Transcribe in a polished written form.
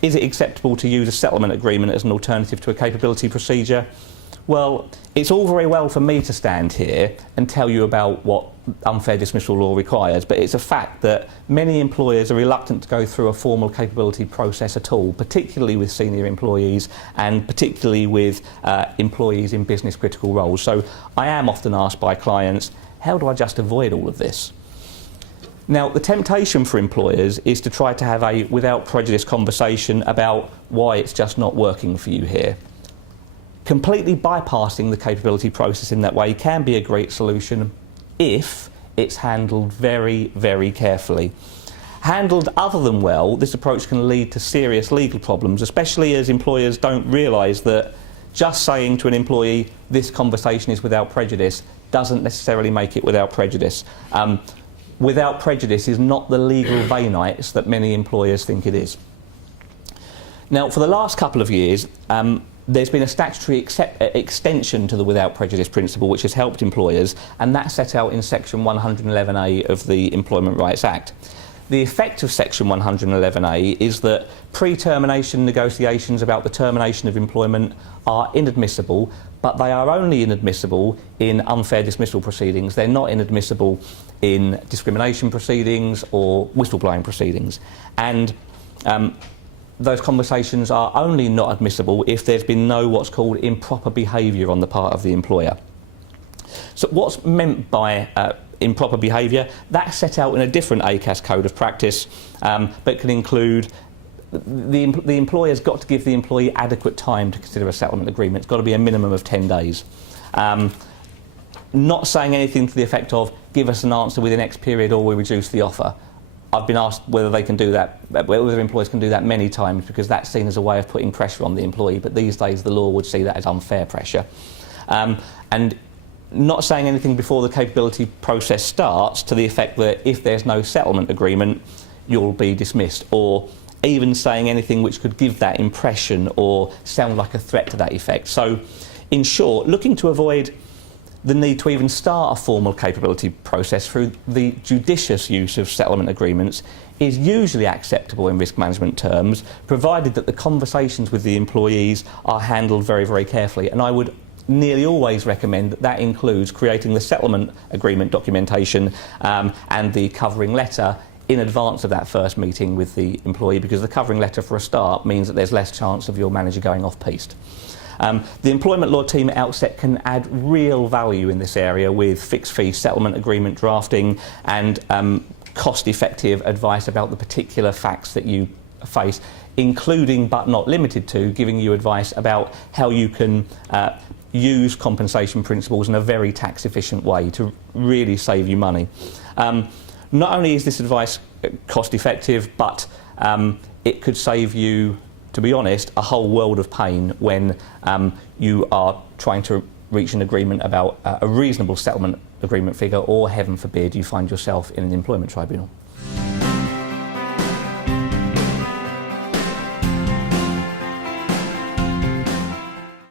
Is it acceptable to use a settlement agreement as an alternative to a capability procedure? Well, it's all very well for me to stand here and tell you about what unfair dismissal law requires, but it's a fact that many employers are reluctant to go through a formal capability process at all, particularly with senior employees and particularly with employees in business critical roles. So I am often asked by clients, how do I just avoid all of this? Now, the temptation for employers is to try to have a without prejudice conversation about why it's just not working for you here. Completely bypassing the capability process in that way can be a great solution if it's handled very, very carefully. Handled other than well, this approach can lead to serious legal problems, especially as employers don't realise that just saying to an employee, this conversation is without prejudice, doesn't necessarily make it without prejudice. Without prejudice is not the legal veinites that many employers think it is. Now, for the last couple of years, there's been a statutory extension to the without prejudice principle which has helped employers, and that's set out in section 111A of the Employment Rights Act. The effect of section 111A is that pre-termination negotiations about the termination of employment are inadmissible, but they are only inadmissible in unfair dismissal proceedings. They're not inadmissible in discrimination proceedings or whistleblowing proceedings. And those conversations are only not admissible if there's been no what's called improper behaviour on the part of the employer. So what's meant by improper behaviour? That's set out in a different ACAS code of practice, but can include the employer's got to give the employee adequate time to consider a settlement agreement. It's got to be a minimum of 10 days. Not saying anything to the effect of give us an answer within X period or we reduce the offer. I've been asked whether they can do that, whether employers can do that many times, because that's seen as a way of putting pressure on the employee, but these days the law would see that as unfair pressure. And not saying anything before the capability process starts to the effect that if there's no settlement agreement, you'll be dismissed, or even saying anything which could give that impression or sound like a threat to that effect. So, in short, looking to avoid the need to even start a formal capability process through the judicious use of settlement agreements is usually acceptable in risk management terms, provided that the conversations with the employees are handled very, very carefully. And I would nearly always recommend that that includes creating the settlement agreement documentation and the covering letter in advance of that first meeting with the employee, because the covering letter for a start means that there's less chance of your manager going off-piste. The employment law team at Outset can add real value in this area with fixed fee settlement agreement drafting and cost-effective advice about the particular facts that you face, including but not limited to giving you advice about how you can use compensation principles in a very tax-efficient way to really save you money. Not only is this advice cost-effective, but it could save you, to be honest, a whole world of pain when you are trying to reach an agreement about a reasonable settlement agreement figure, or heaven forbid you find yourself in an employment tribunal.